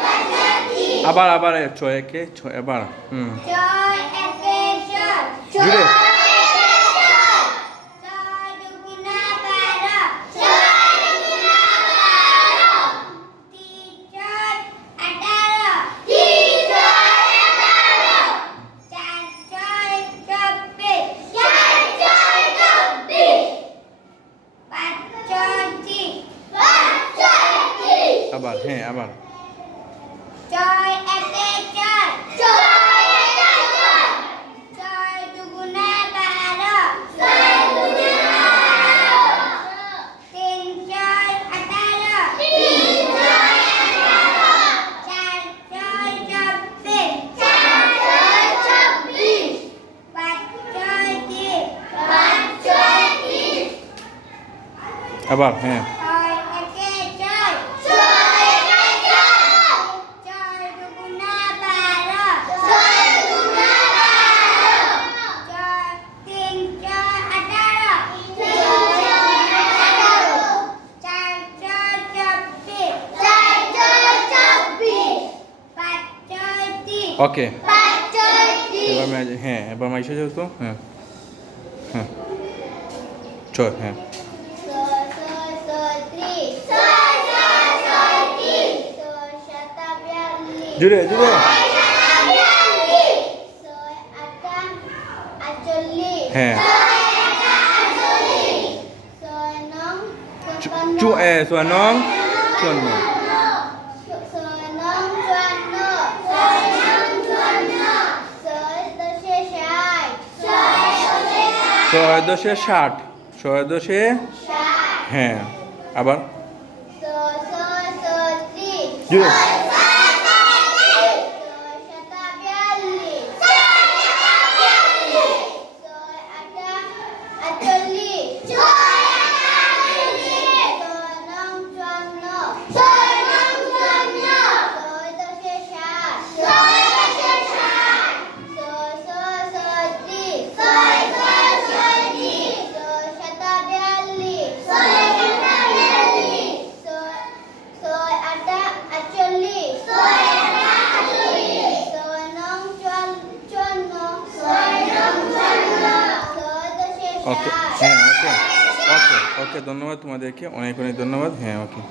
পাঁচাশি আবার আবার এ, ছয় একে ছয় এবার হুম। ছয় একে ছয় জুড়ে। হ্যাঁ আবার ছয় একে ছয় ছয় দুগুণা বারো তিন ছয় আঠারো চার ছয় চব্বিশ পাঁচ ছয় ত্রিশ আবার হ্যাঁ ছয় একে ছয় ছয় দুগুণা বারো ছয় তিন ছয় আঠারো চার ছয় চব্বিশ পাঁচ ছয় তিন ওকে এবার হ্যাঁ এবার মাইশে যেহেতু হ্যাঁ। হ্যাঁ। ছয় হ্যাঁ। জুড়ে জুড়ে। হ্যাঁ। চু এ ছয় নং, চুয়ান্ন। ছয় দশে ষাট। ছয় দশে হ্যাঁ। আবার জুড়ে ছয় আটা আটচল্লিশ ছয় আটা আটচল্লিশ ছয় নং চুয়ান্ন ছয় নং চুয়ান্ন ছয় দশে ওকে হ্যাঁ ওকে ওকে ওকে ধন্যবাদ তোমাদেরকে। অনেক অনেক ধন্যবাদ। হ্যাঁ ওকে